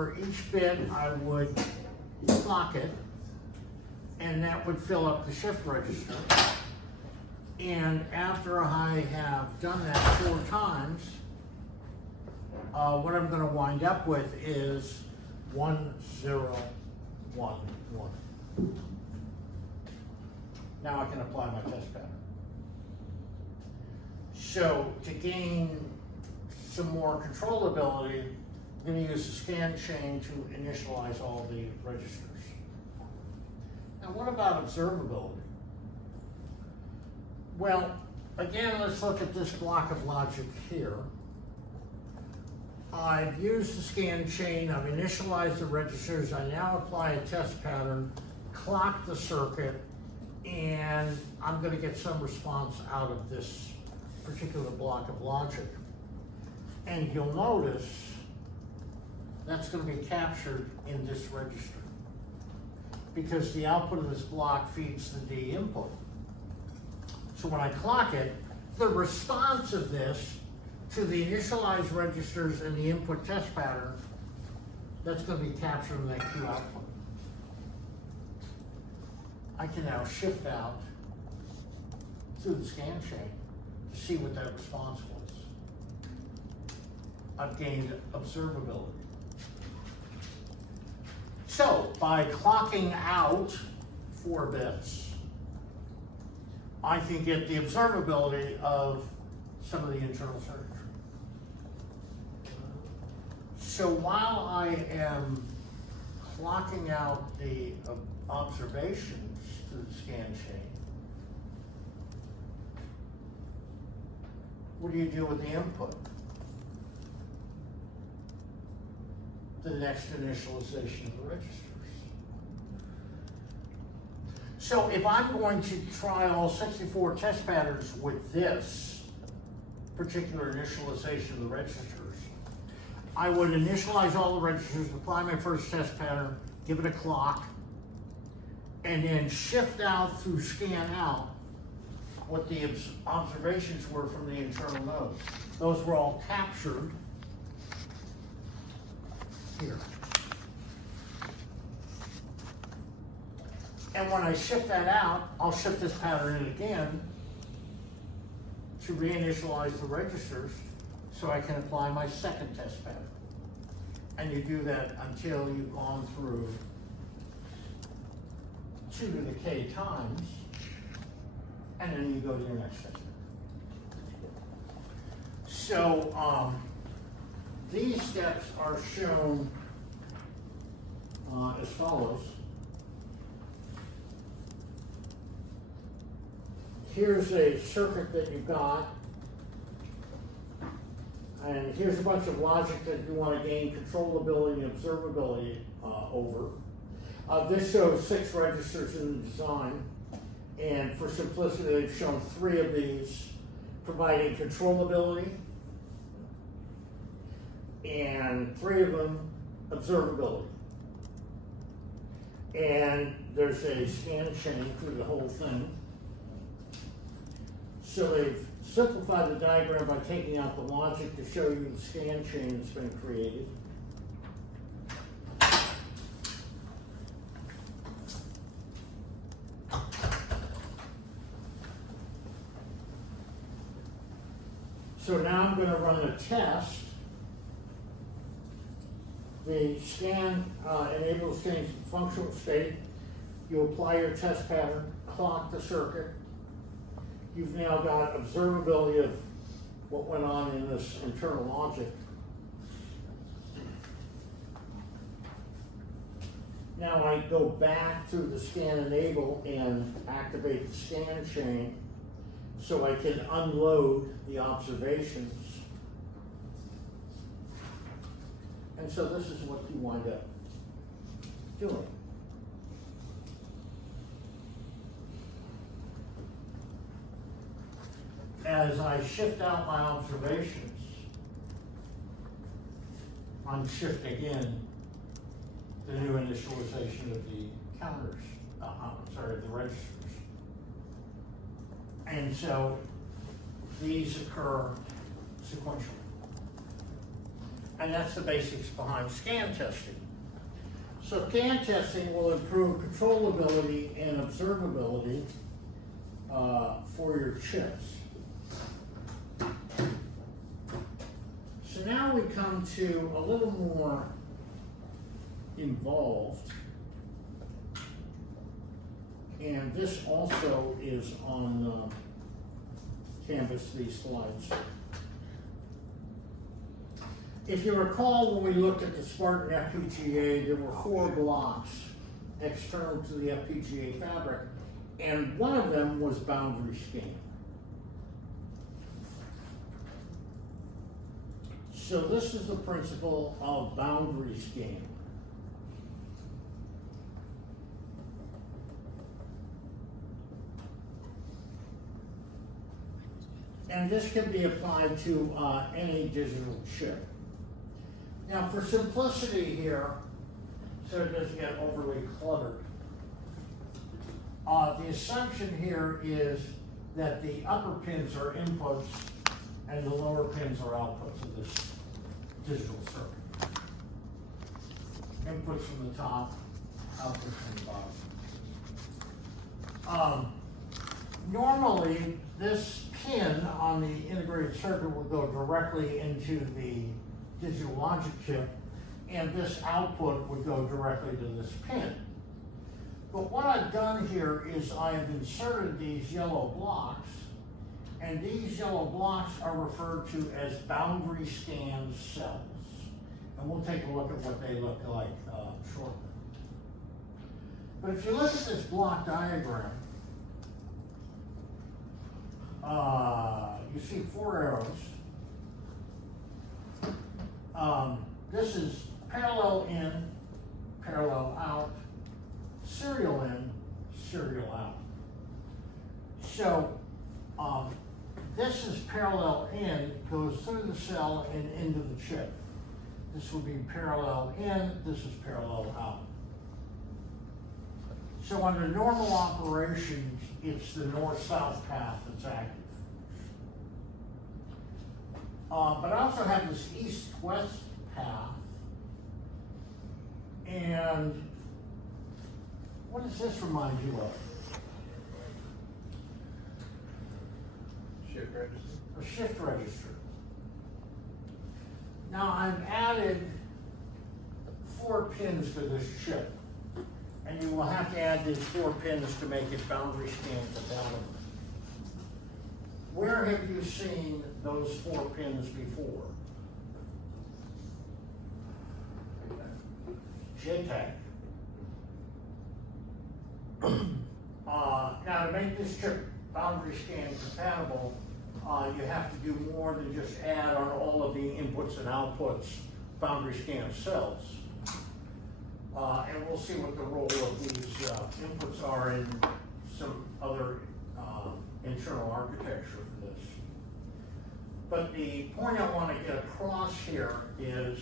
for each bit, I would clock it, and that would fill up the shift register. And after I have done that 4 times, what I'm going to wind up with is 1, 0, 1, 1. Now I can apply my test pattern. So to gain some more controllability, I'm going to use the scan chain to initialize all the registers. Now what about observability? Well, again, let's look at this block of logic here. I've used the scan chain, I've initialized the registers, I now apply a test pattern, clock the circuit, and I'm going to get some response out of this particular block of logic. And you'll notice that's going to be captured in this register because the output of this block feeds the D input. So when I clock it, the response of this to the initialized registers and the input test pattern, that's going to be captured in that Q output. I can now shift out through the scan chain to see what that response was. I've gained observability. So by clocking out 4 bits, I can get the observability of some of the internal circuitry. So while I am clocking out the observations through the scan chain, what do you do with the input? The next initialization of the registers. So if I'm going to try all 64 test patterns with this particular initialization of the registers, I would initialize all the registers, apply my first test pattern, give it a clock, and then shift out through scan out what the observations were from the internal nodes. Those were all captured here. And when I shift that out, I'll shift this pattern in again to reinitialize the registers so I can apply my second test pattern. And you do that until you've gone through 2 to the k times, and then you go to your next test pattern. So these steps are shown as follows. Here's a circuit that you've got, and here's a bunch of logic that you want to gain controllability and observability over. This shows 6 registers in the design, and for simplicity, they've shown 3 of these providing controllability, and 3 of them observability. And there's a scan chain through the whole thing. So they've simplified the diagram by taking out the logic to show you the scan chain that's been created. So now I'm going to run a test. The scan enables change in functional state. You apply your test pattern, clock the circuit. You've now got observability of what went on in this internal logic. Now I go back to the scan enable and activate the scan chain so I can unload the observations. And so this is what you wind up doing. As I shift out my observations, I'm shifting in the new initialization of the counters, the registers. And so these occur sequentially. And that's the basics behind scan testing. So scan testing will improve controllability and observability for your chips. So now we come to a little more involved. And this also is on Canvas, these slides. If you recall, when we looked at the Spartan FPGA, there were 4 blocks external to the FPGA fabric, and one of them was boundary scan. So this is the principle of boundary scan. And this can be applied to any digital chip. Now, for simplicity here, so it doesn't get overly cluttered, the assumption here is that the upper pins are inputs and the lower pins are outputs of this digital circuit. Inputs from the top, outputs from the bottom. Normally, this pin on the integrated circuit will go directly into the digital logic chip, and this output would go directly to this pin. But what I've done here is I have inserted these yellow blocks, and these yellow blocks are referred to as boundary scan cells. And we'll take a look at what they look like shortly. But if you look at this block diagram, you see 4 arrows. This is parallel in, parallel out, serial in, serial out. So this is parallel in, goes through the cell and into the chip. This will be parallel in, this is parallel out. So under normal operations, it's the north-south path that's active. But I also have this east-west path. And what does this remind you of? Shift register. A shift register. Now I've added 4 pins to this chip. And you will have to add these 4 pins to make it boundary scan compatible. Where have you seen those 4 pins before? JTAG. Now to make this chip boundary scan compatible, you have to do more than just add on all of the inputs and outputs boundary scan cells. And we'll see what the role of these inputs are in some other internal architecture for this. But the point I want to get across here is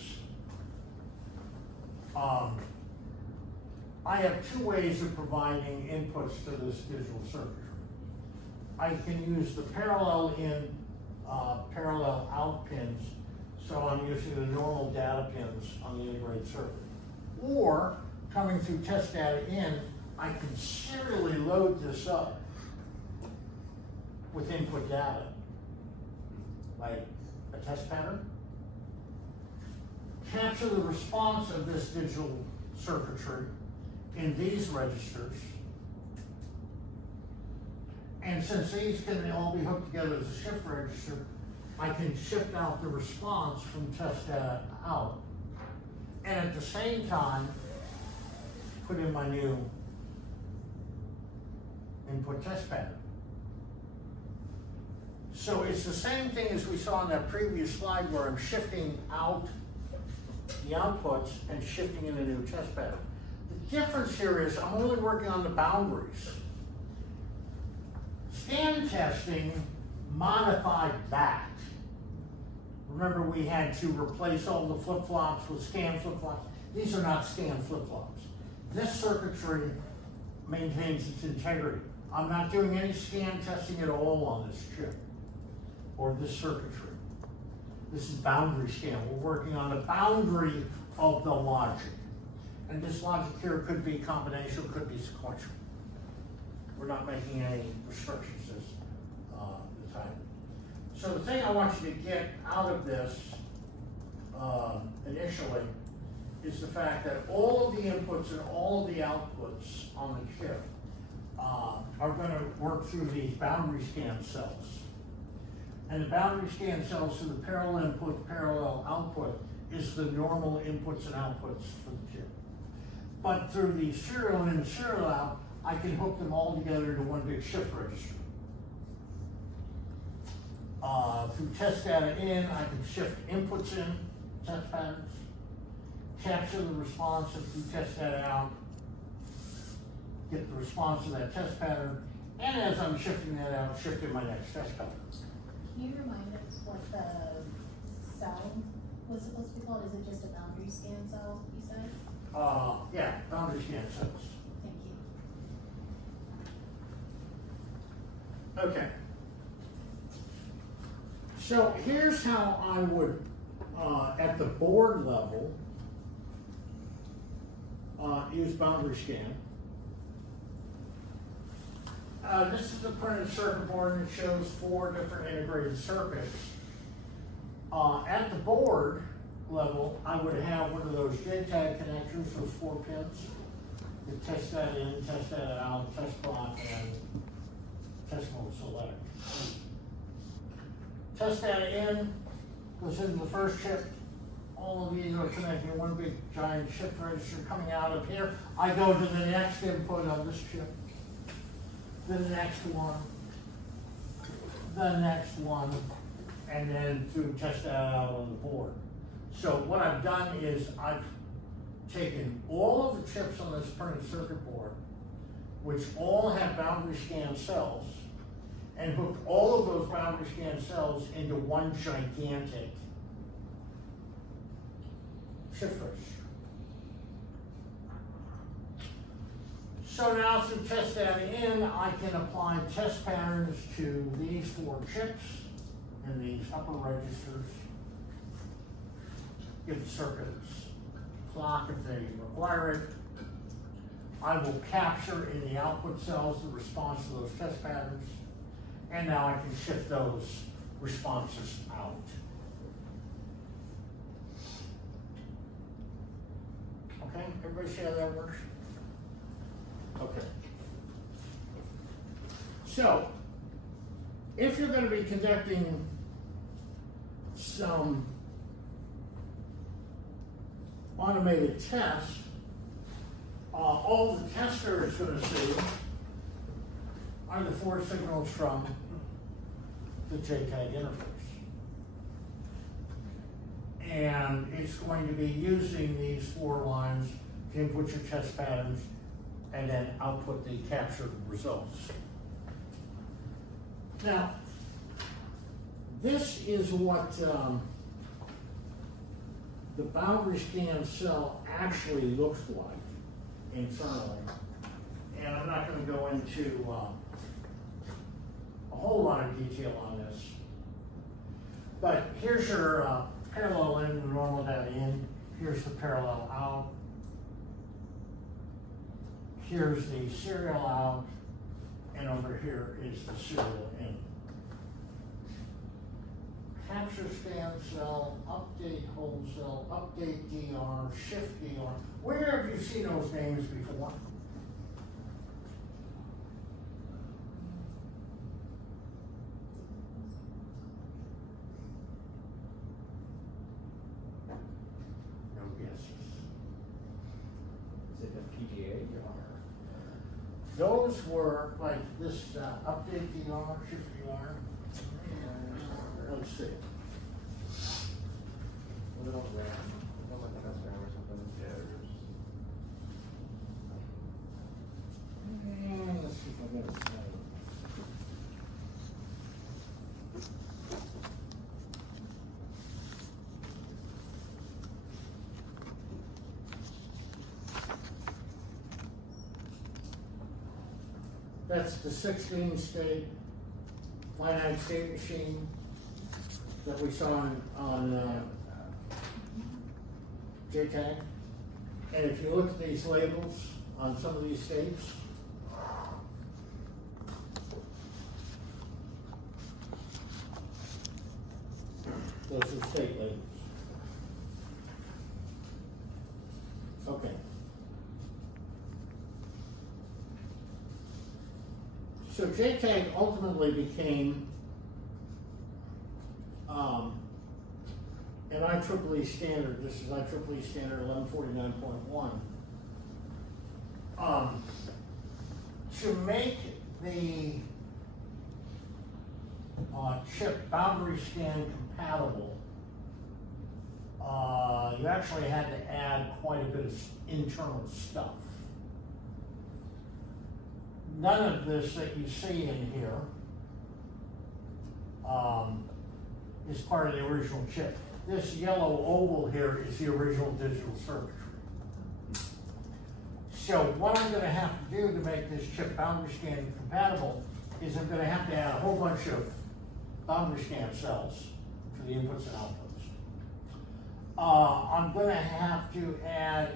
I have 2 ways of providing inputs to this digital circuitry. I can use the parallel in, parallel out pins, so I'm using the normal data pins on the integrated circuit. Or, coming through test data in, I can serially load this up with input data, like a test pattern. Capture the response of this digital circuitry in these registers. And since these can all be hooked together as a shift register, I can shift out the response from test data out. And at the same time, put in my new input test pattern. So it's the same thing as we saw in that previous slide where I'm shifting out the outputs and shifting in a new test pattern. The difference here is I'm only working on the boundaries. Scan testing modified that. Remember, we had to replace all the flip-flops with scan flip-flops. These are not scan flip-flops. This circuitry maintains its integrity. I'm not doing any scan testing at all on this chip or this circuitry. This is boundary scan. We're working on the boundary of the logic. And this logic here could be combinational, could be sequential. We're not making any restrictions this time. So the thing I want you to get out of this initially is the fact that all of the inputs and all of the outputs on the chip are going to work through these boundary scan cells. And the boundary scan cells through the parallel input, parallel output is the normal inputs and outputs for the chip. But through the serial in and serial out, I can hook them all together to one big shift register. Through test data in, I can shift inputs in, test patterns, capture the response, and through test data out, get the response to that test pattern, and as I'm shifting that out, shift in my next test pattern. Can you remind us what the cell was supposed to be called? Is it just a boundary scan cell, you said? Yeah, boundary scan cells. Thank you. Okay. So here's how I would, at the board level, use boundary scan. This is a printed circuit board and it shows 4 different integrated circuits. At the board level, I would have one of those JTAG connectors, those 4 pins. You test that in, test that out, test block, and test mode select. Test data in goes into the first chip. All of these are connected in one big giant shift register coming out of here. I go to the next input of this chip, the next one, and then to test that out on the board. So what I've done is I've taken all of the chips on this printed circuit board, which all have boundary scan cells, and hooked all of those boundary scan cells into one gigantic shift register. So now through test data in, I can apply test patterns to these 4 chips and these upper registers. Give the circuits clock if they require it. I will capture in the output cells the response to those test patterns. And now I can shift those responses out. Okay, everybody see how that works? Okay. So, if you're going to be conducting some automated tests, all the tester is going to see are the 4 signals from the JTAG interface. And it's going to be using these 4 lines to input your test patterns and then output the captured results. Now, this is what the boundary scan cell actually looks like internally. And I'm not going to go into a whole lot of detail on this. But here's your parallel in, the normal data in. Here's the parallel out. Here's the serial out. And over here is the serial in. Capture scan cell, update hold cell, update DR, shift DR. Where have you seen those names before? No guesses. Is it the PGA or? Those were like this update DR, shift DR. Let's see. Was it on RAM? Was it on like an SRAM or something? Yeah. Let's see if I get it. That's the 16 state finite state machine. that we saw on JTAG. And if you look at these labels on some of these tapes, those are state labels. Okay. So JTAG ultimately became an IEEE standard. This is IEEE standard 1149.1. To make the chip boundary scan compatible, you actually had to add quite a bit of internal stuff. None of this that you see in here is part of the original chip. This yellow oval here is the original digital circuitry. So what I'm gonna have to do to make this chip boundary scan compatible is I'm gonna have to add a whole bunch of boundary scan cells for the inputs and outputs. I'm gonna have to add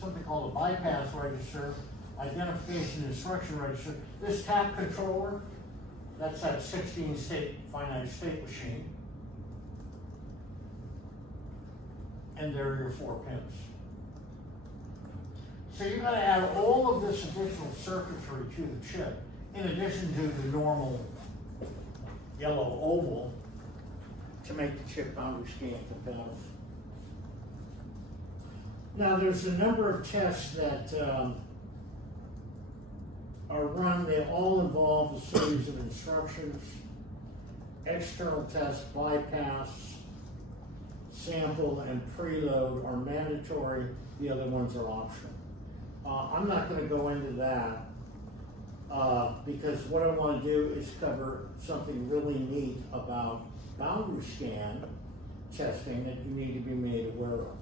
something called a bypass register, identification instruction register. This tap controller, that's that 16-state finite state machine. And there are your 4 pins. So you've got to add all of this additional circuitry to the chip, in addition to the normal yellow oval, to make the chip boundary scan compatible. Now there's a number of tests that are run. They all involve a series of instructions. External test, bypass, sample, and preload are mandatory. The other ones are optional. I'm not going to go into that because what I want to do is cover something really neat about boundary scan testing that you need to be made aware of.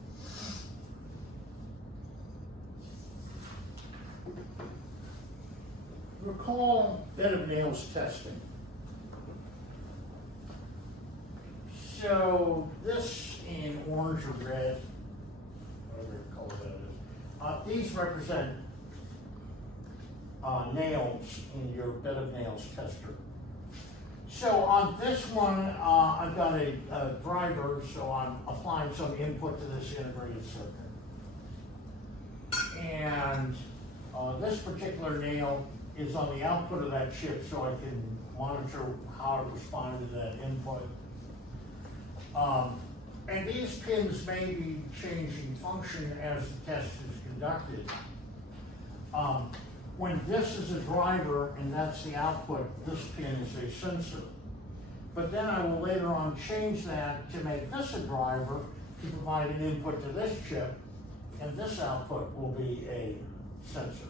Recall bed of nails testing. So this in orange or red, whatever color that is, these represent nails in your bed of nails tester. So on this one, I've got a driver, so I'm applying some input to this integrated circuit. And this particular nail is on the output of that chip, so I can monitor how it responded to that input. And these pins may be changing function as the test is conducted. When this is a driver and that's the output, this pin is a sensor. But then I will later on change that to make this a driver to provide an input to this chip, and this output will be a sensor.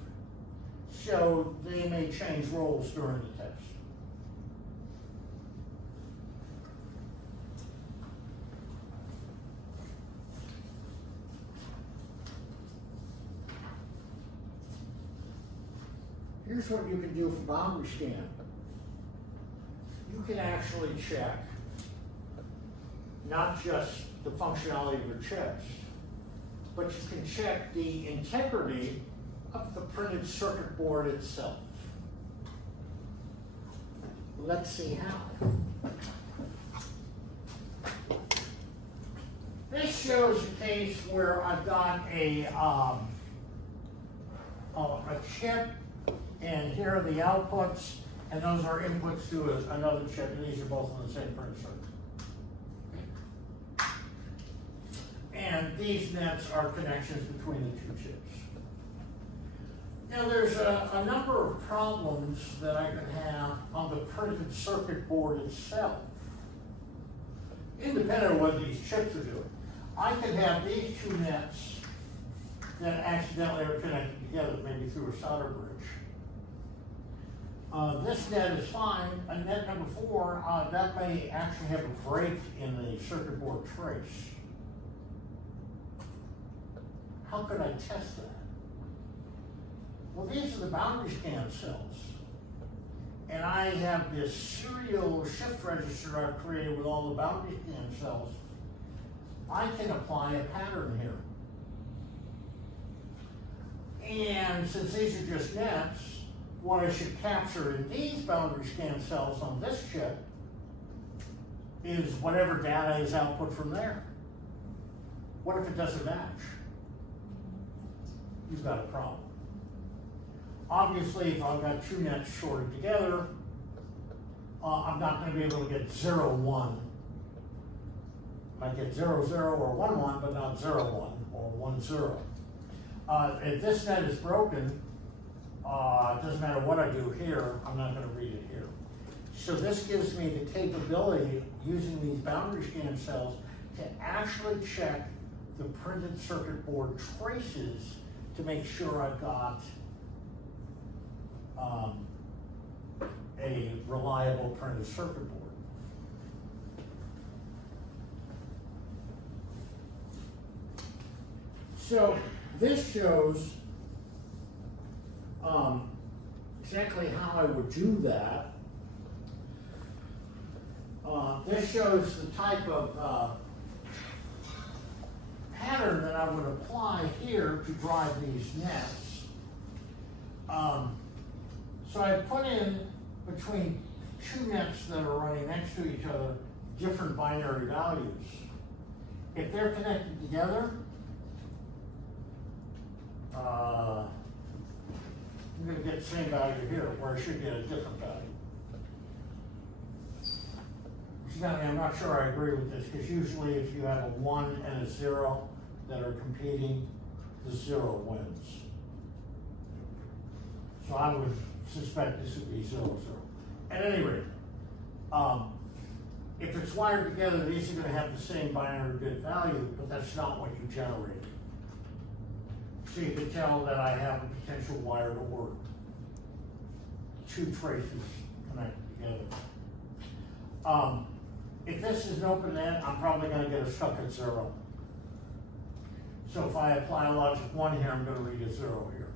So they may change roles during the test. Here's what you can do for boundary scan. You can actually check not just the functionality of your chips, but you can check the integrity of the printed circuit board itself. Let's see how. This shows a case where I've got a chip, and here are the outputs, and those are inputs to another chip, and these are both on the same printed circuit. And these nets are connections between the two chips. Now there's a number of problems that I can have on the printed circuit board itself, independent of what these chips are doing. I could have these two nets that accidentally are connected together, maybe through a solder bridge. This net is fine. Net number 4, that may actually have a break in the circuit board trace. How could I test that? Well, these are the boundary scan cells. and I have this serial shift register I've created with all the boundary scan cells, I can apply a pattern here. And since these are just nets, what I should capture in these boundary scan cells on this chip is whatever data is output from there. What if it doesn't match? You've got a problem. Obviously, if I've got two nets shorted together, I'm not going to be able to get 0, 1. I might get 0, 0 or 1, 1, but not 0, 1 or 1, 0. If this net is broken, it doesn't matter what I do here, I'm not going to read it here. So this gives me the capability, using these boundary scan cells, to actually check the printed circuit board traces to make sure I've got a reliable printed circuit board. So this shows exactly how I would do that. This shows the type of pattern that I would apply here to drive these nets. So I put in between two nets that are running next to each other different binary values. If they're connected together, I'm going to get the same value here, where I should get a different value. Incidentally, I'm not sure I agree with this, because usually if you have a 1 and a 0 that are competing, the 0 wins. So I would suspect this would be 0, 0. At any rate, if it's wired together, these are going to have the same binary bit value, but that's not what you generated. So you can tell that I have a potential wired OR. Two traces connected together. If this is an open net, I'm probably going to get a stuck at 0. So if I apply logic 1 here, I'm going to read a 0 here.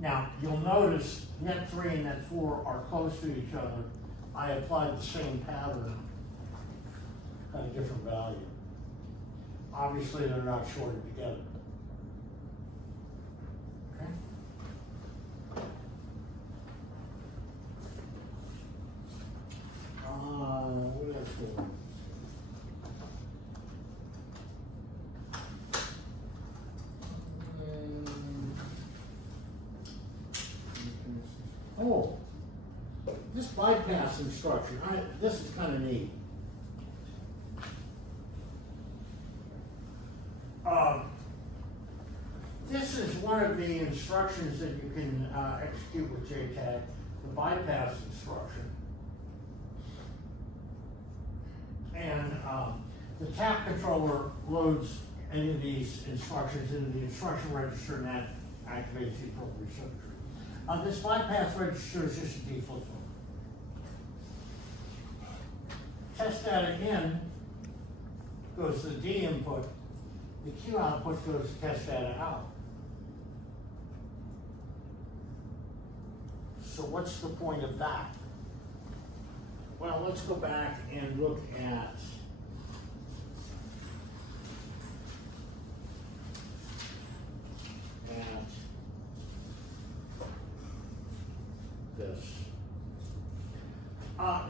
Now, you'll notice net 3 and net 4 are close to each other. I applied the same pattern at a different value. Obviously, they're not shorted together. Okay? What else do we? Oh, this bypass instruction, this is kind of neat. This is one of the instructions that you can execute with JTAG, the bypass instruction. And the tap controller loads any of these instructions into the instruction register, and that activates the appropriate circuitry. This bypass register is just a default one. Test data in goes to the D input. The Q output goes to test data out. So what's the point of that? Well, let's go back and look at this.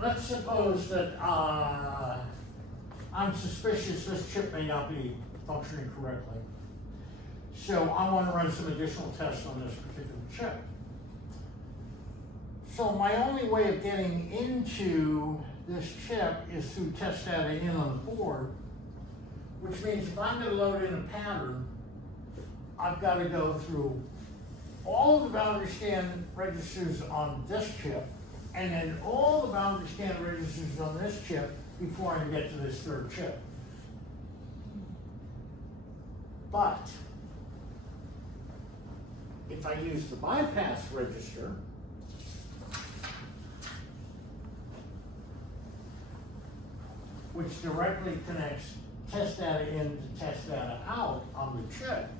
Let's suppose that I'm suspicious this chip may not be functioning correctly. So I want to run some additional tests on this particular chip. So my only way of getting into this chip is through test data in on the board, which means if I'm going to load in a pattern, I've got to go through all the boundary scan registers on this chip, and then all the boundary scan registers on this chip before I can get to this third chip. But if I use the bypass register, which directly connects test data in to test data out on the chip,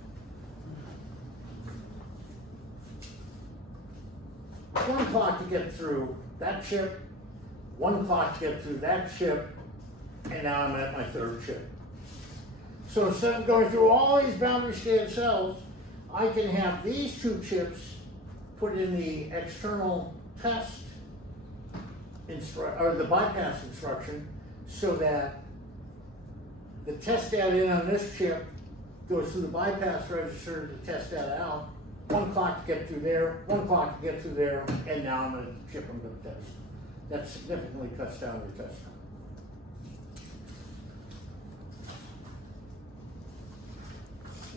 one clock to get through that chip, one clock to get through that chip, and now I'm at my third chip. So instead of going through all these boundary scan cells, I can have these two chips put in the external test or the bypass instruction, so that the test data in on this chip goes through the bypass register to test data out. One clock to get through there, one clock to get through there, and now I'm at the chip I'm going to test. That significantly cuts down your test time.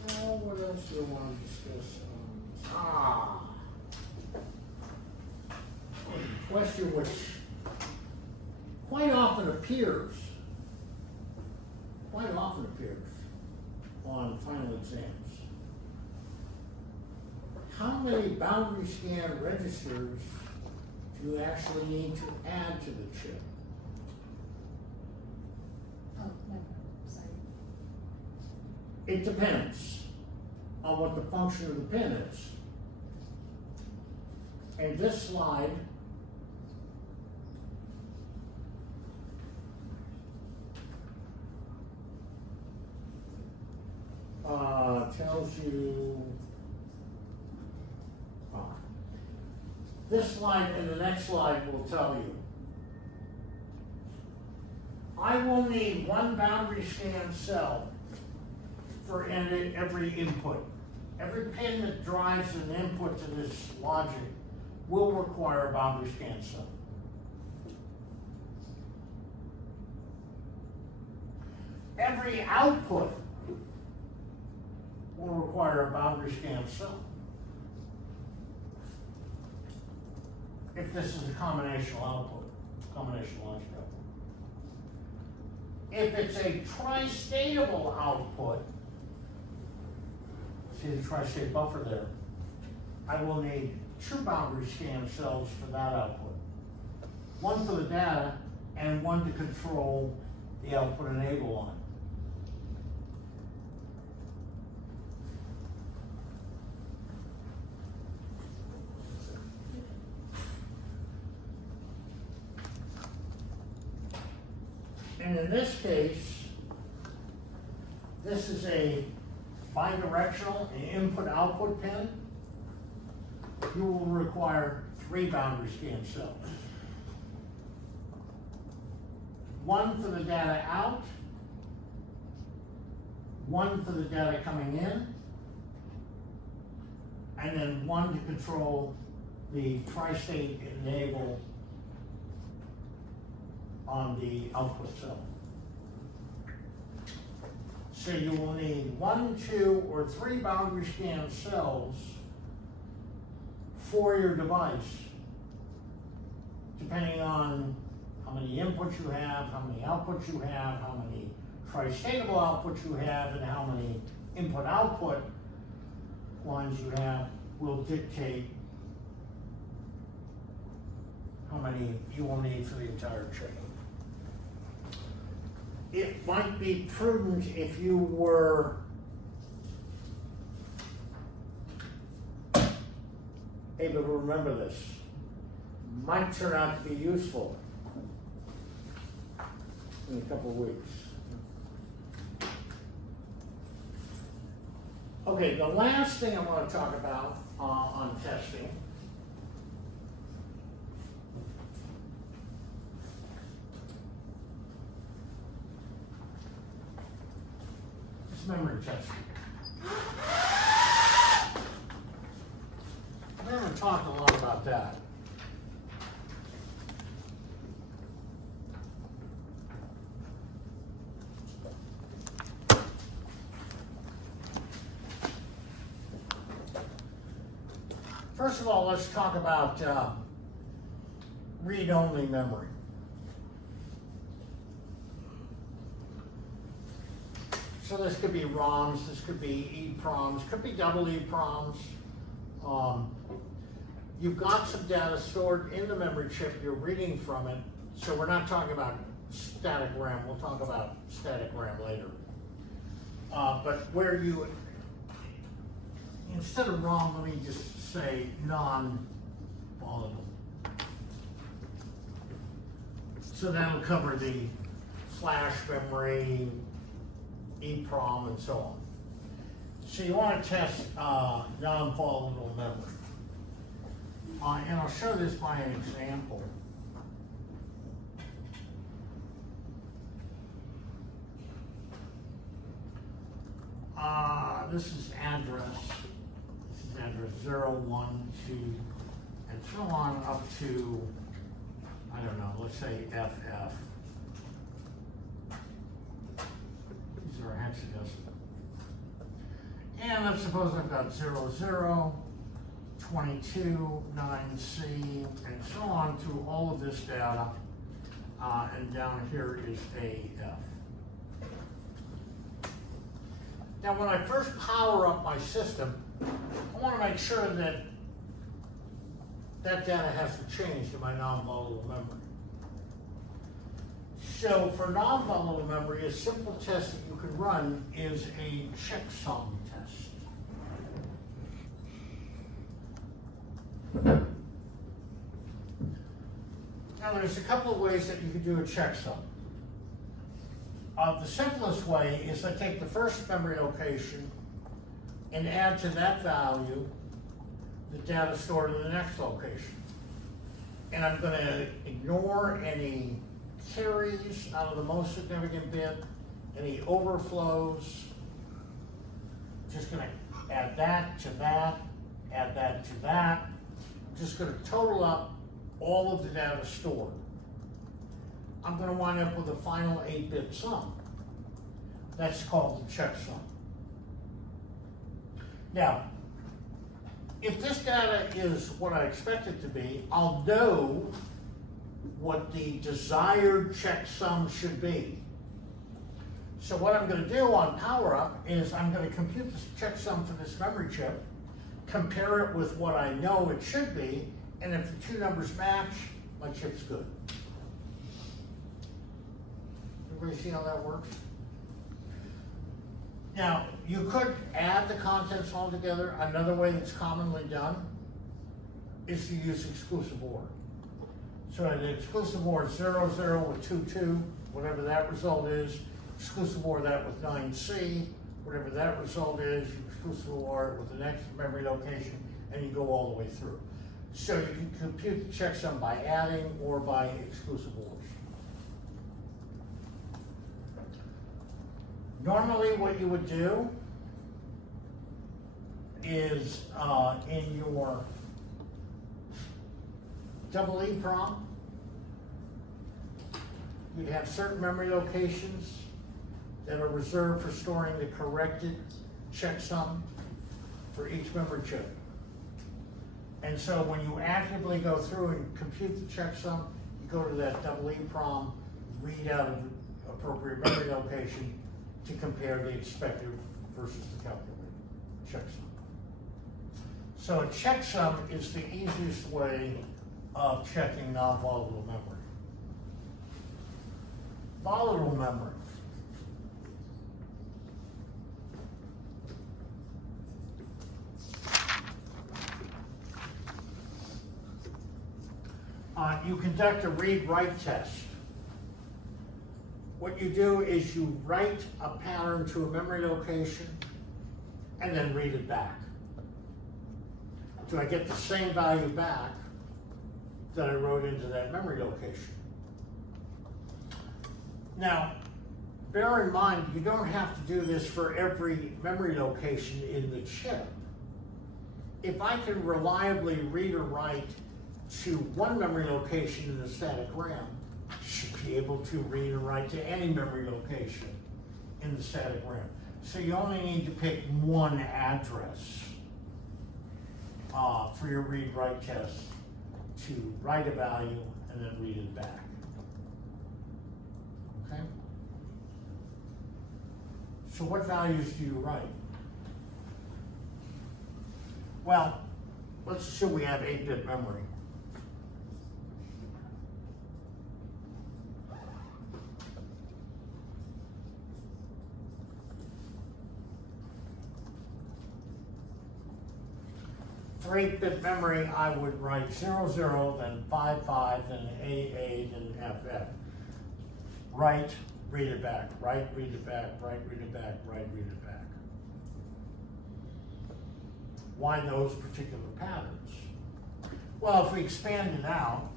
So what else do I want to discuss? A question which quite often appears on final exams. How many boundary scan registers do you actually need to add to the chip? Oh, no, sorry. It depends on what the function of the pin is. And this slide tells you, this slide and the next slide will tell you. I will need one boundary scan cell for every input. Every pin that drives an input to this logic will require a boundary scan cell. Every output will require a boundary scan cell. If this is a combinational output, combinational logic output. If it's a tri-statable output, see the tri-state buffer there, I will need two boundary scan cells for that output. One for the data and one to control the output enable line. And in this case, this is a bidirectional input-output pin. You will require 3 boundary scan cells. One for the data out, one for the data coming in, and then one to control the tri-state enable on the output cell. So you will need 1, 2, or 3 boundary scan cells for your device, depending on how many inputs you have, how many outputs you have, how many tri-statable outputs you have, and how many input-output lines you have will dictate how many you will need for the entire chip. It might be prudent if you were able to remember this. Might turn out to be useful in a couple of weeks. Okay, the last thing I want to talk about on testing is memory testing. I haven't talked a lot about that. First of all, let's talk about read-only memory. So this could be ROMs, this could be EEPROMs, could be double EEPROMs. You've got some data stored in the memory chip, you're reading from it, so we're not talking about static RAM, we'll talk about static RAM later. But where you, instead of ROM, let me just say volatile. So that'll cover the flash memory, EEPROM, and so on. So you want to test non-volatile memory. And I'll show this by an example. This is address. This is address 0, 1, 2, and so on up to, I don't know, let's say FF. These are hexadecimal. And let's suppose I've got 0, 0, 22, 9C, and so on through all of this data. And down here is AF. Now, when I first power up my system, I want to make sure that that data hasn't changed in my non-volatile memory. So for non-volatile memory, a simple test that you can run is a checksum test. Now, there's a couple of ways that you can do a checksum. The simplest way is I take the first memory location and add to that value the data stored in the next location. And I'm going to ignore any carries out of the most significant bit, any overflows. Just going to add that to that, add that to that. I'm just going to total up all of the data stored. I'm going to wind up with a final 8-bit sum. That's called the checksum. Now, if this data is what I expect it to be, I'll know what the desired checksum should be. So what I'm going to do on PowerUp is I'm going to compute the checksum for this memory chip, compare it with what I know it should be, and if the two numbers match, my chip's good. Everybody see how that works? Now, you could add the contents all together. Another way that's commonly done is to use exclusive OR. So an exclusive OR 0, 0 with 2, 2, whatever that result is, exclusive OR that with 9C, whatever that result is, you exclusive OR with the next memory location, and you go all the way through. So you can compute the checksum by adding or by exclusive ORs. Normally what you would do is in your double EEPROM, you'd have certain memory locations that are reserved for storing the corrected checksum for each memory chip. And so when you actively go through and compute the checksum, you go to that double EEPROM, read out of the appropriate memory location to compare the expected versus the calculated checksum. So a checksum is the easiest way of checking non-volatile memory. Volatile memory. You conduct a read-write test. What you do is you write a pattern to a memory location and then read it back. Do I get the same value back that I wrote into that memory location? Now, bear in mind, you don't have to do this for every memory location in the chip. If I can reliably read or write to one memory location in the static RAM, I should be able to read or write to any memory location in the static RAM. So you only need to pick one address for your read-write test to write a value and then read it back. Okay? So what values do you write? Well, let's assume we have 8-bit memory. For 8-bit memory, I would write 00, then 55, then AA, then FF. Write, read it back, write, read it back, write, read it back, write, read it back. Why those particular patterns? Well, if we expand it out,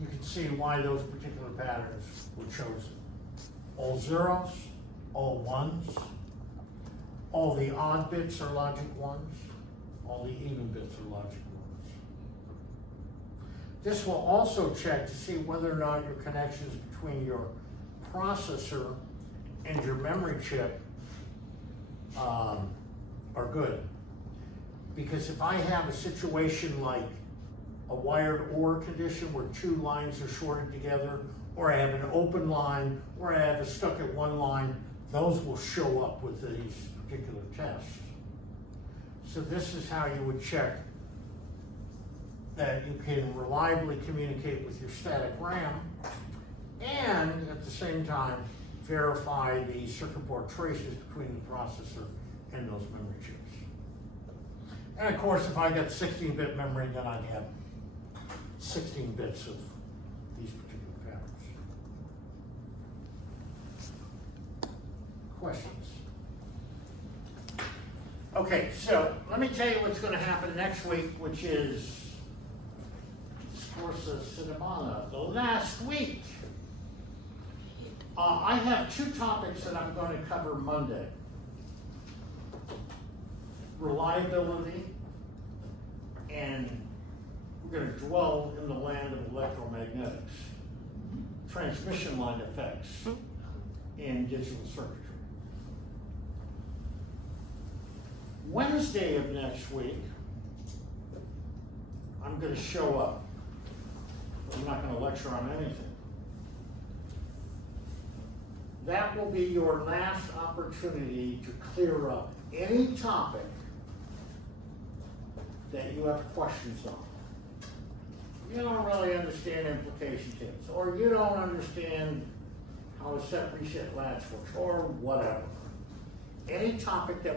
you can see why those particular patterns were chosen. All zeros, all ones, all the odd bits are logic ones, all the even bits are logic ones. This will also check to see whether or not your connections between your processor and your memory chip are good. Because if I have a situation like a wired OR condition where two lines are shorted together, or I have an open line, or I have it stuck at one line, those will show up with these particular tests. So this is how you would check that you can reliably communicate with your static RAM, and at the same time, verify the circuit board traces between the processor and those memory chips. And of course, if I got 16-bit memory, then I'd have 16 bits of these particular patterns. Questions? Okay, so let me tell you what's going to happen next week, which is Scorsa Cinemana, the last week. I have two topics that I'm going to cover Monday. Reliability, and we're going to dwell in the land of electromagnetics, transmission line effects in digital circuitry. Wednesday of next week, I'm going to show up. I'm not going to lecture on anything. That will be your last opportunity to clear up any topic that you have questions on. You don't really understand implication tables, or you don't understand how a set reset latch works, or whatever. Any topic that